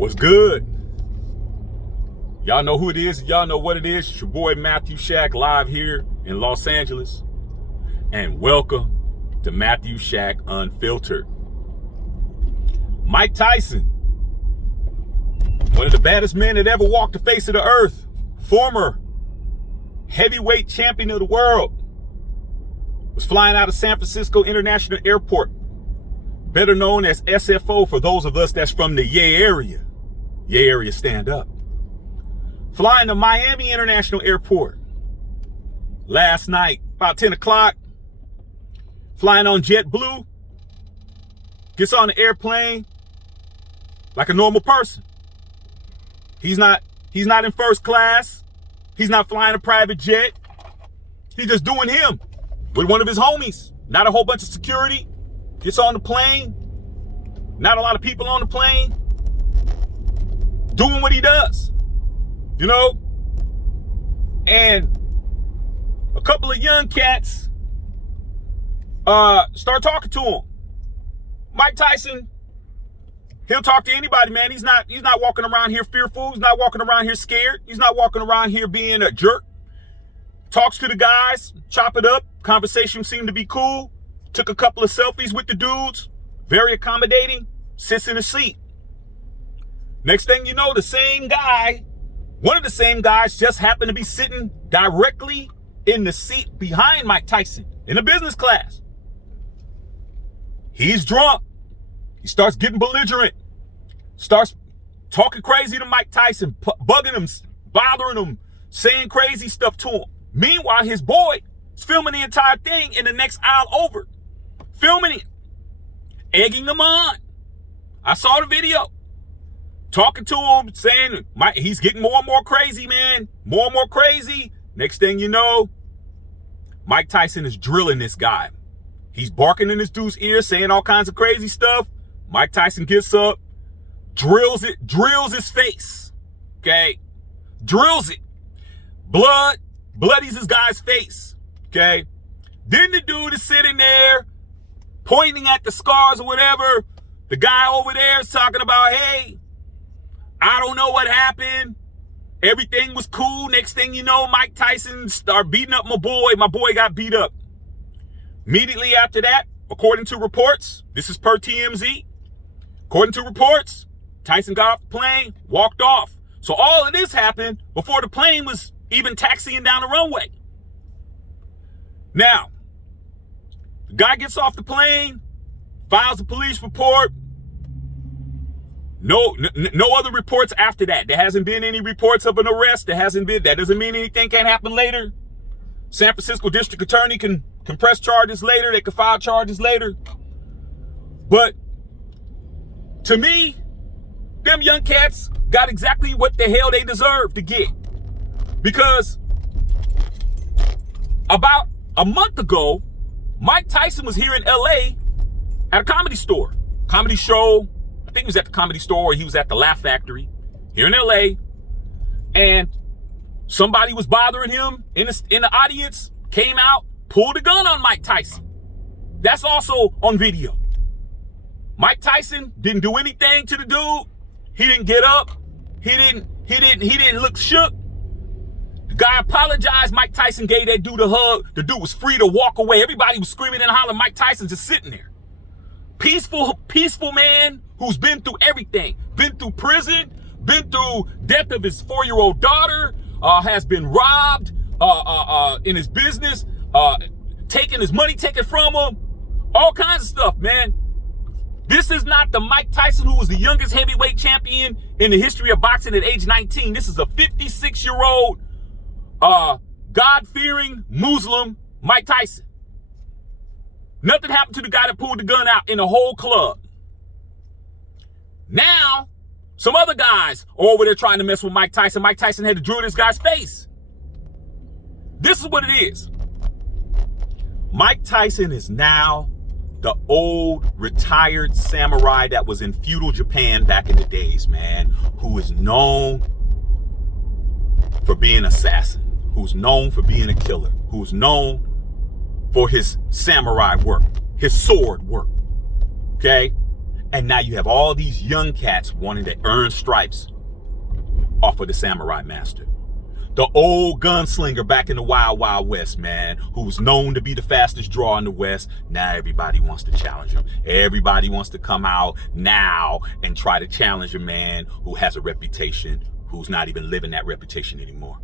What's good? Y'all know who it is. Y'all know what it is. It's your boy Matthew Shack live here in Los Angeles. And welcome to Matthew Shack Unfiltered. Mike Tyson, one of the baddest men that ever walked the face of the earth, former heavyweight champion of the world, was flying out of San Francisco International Airport, better known as SFO for those of us that's from the Yay Area. Yay Area, stand up. Flying to Miami International Airport last night, about 10 o'clock, flying on JetBlue, gets on the airplane like a normal person. He's not in first class. He's not flying a private jet. He's just doing him with one of his homies. Not a whole bunch of security. Gets on the plane. Not a lot of people on the plane. Doing what he does. You know? And a couple of young cats start talking to him. Mike Tyson, he'll talk to anybody, man. He's not walking around here fearful. He's not walking around here scared. He's not walking around here being a jerk. Talks to the guys, chop it up. Conversation seemed to be cool. Took a couple of selfies with the dudes. Very accommodating. Sits in a seat. Next thing you know, the same guy, one of the same guys just happened to be sitting directly in the seat behind Mike Tyson in a business class. He's drunk. He starts getting belligerent. Starts talking crazy to Mike Tyson, bugging him, bothering him, saying crazy stuff to him. Meanwhile, his boy is filming the entire thing in the next aisle over. Filming it. Egging him on. I saw the video. Talking to him, saying he's getting more and more crazy, man. More and more crazy. Next thing you know, Mike Tyson is drilling this guy. He's barking in this dude's ear, saying all kinds of crazy stuff. Mike Tyson gets up, drills his face. Okay? Drills it. Bloodies this guy's face. Okay? Then the dude is sitting there, pointing at the scars or whatever. The guy over there is talking about, hey, I don't know what happened. Everything was cool. Next thing you know, Mike Tyson started beating up my boy. My boy got beat up. Immediately after that, according to reports, this is per TMZ. According to reports, Tyson got off the plane, walked off. So all of this happened before the plane was even taxiing down the runway. Now, the guy gets off the plane, files a police report. No other reports after that. There hasn't been any reports of an arrest. That doesn't mean anything can't happen later. San Francisco District Attorney can press charges later. They can file charges later. But to me, them young cats got exactly what the hell they deserve to get. Because about a month ago, Mike Tyson was here in LA at a comedy show. I think he was at the Comedy Store or he was at the Laugh Factory here in LA. And somebody was bothering him in the audience, came out, pulled a gun on Mike Tyson. That's also on video. Mike Tyson didn't do anything to the dude. He didn't get up. He didn't look shook. The guy apologized. Mike Tyson gave that dude a hug. The dude was free to walk away. Everybody was screaming and hollering. Mike Tyson's just sitting there. Peaceful man who's been through everything. Been through prison, been through death of his 4-year-old daughter, has been robbed in his business, taking his money taken from him, all kinds of stuff, man. This is not the Mike Tyson who was the youngest heavyweight champion in the history of boxing at age 19. This is a 56-year-old, God-fearing Muslim Mike Tyson. Nothing happened to the guy that pulled the gun out in the whole club. Now, some other guys are over there trying to mess with Mike Tyson. Mike Tyson had to drill this guy's face. This is what it is. Mike Tyson is now the old retired samurai that was in feudal Japan back in the days, man, who is known for being an assassin, who's known for being a killer, who's known for his samurai work, his sword work, okay? And now you have all these young cats wanting to earn stripes off of the Samurai Master. The old gunslinger back in the Wild Wild West, man, who was known to be the fastest draw in the West. Now everybody wants to challenge him. Everybody wants to come out now and try to challenge a man who has a reputation, who's not even living that reputation anymore.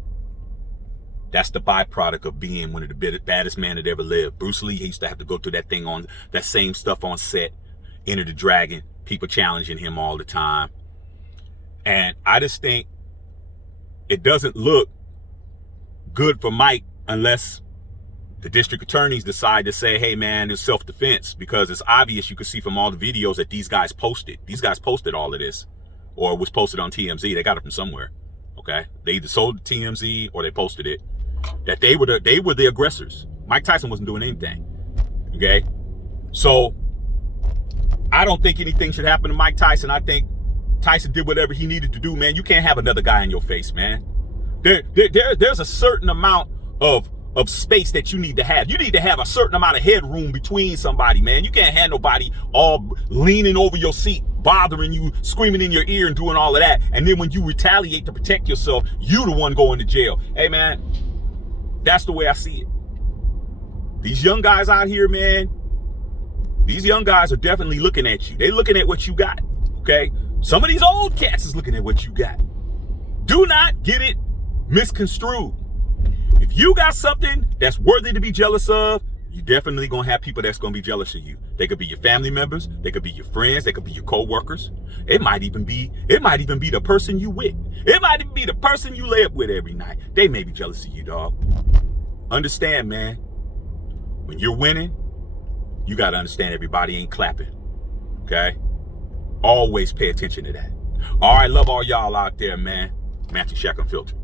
That's the byproduct of being one of the baddest men that ever lived. Bruce Lee, he used to have to go through that thing on that same stuff on set. Enter the Dragon, people challenging him all the time. And I just think it doesn't look good for Mike unless the district attorneys decide to say, hey man, it's self-defense, because it's obvious. You can see from all the videos that these guys posted. These guys posted all of this, or it was posted on TMZ. They got it from somewhere. Okay, they either sold it to TMZ or they posted it. That they were the aggressors. Mike Tyson wasn't doing anything. Okay, so I don't think anything should happen to Mike Tyson. I think Tyson did whatever he needed to do, man. You can't have another guy in your face, man. There's a certain amount of space that you need to have. You need to have a certain amount of headroom between somebody, man. You can't have nobody all leaning over your seat, bothering you, screaming in your ear and doing all of that. And then when you retaliate to protect yourself, you the one going to jail. Hey, man, that's the way I see it. These young guys out here, man, these young guys are definitely looking at you. They're looking at what you got, okay? Some of these old cats is looking at what you got. Do not get it misconstrued. If you got something that's worthy to be jealous of, you definitely gonna have people that's gonna be jealous of you. They could be your family members, they could be your friends, they could be your co-workers. It might even be the person you with. It might even be the person you lay up with every night. They may be jealous of you, dog. Understand, man, when you're winning, you gotta understand everybody ain't clapping. Okay? Always pay attention to that. All right, love all y'all out there, man. Matthew Shack Unfiltered.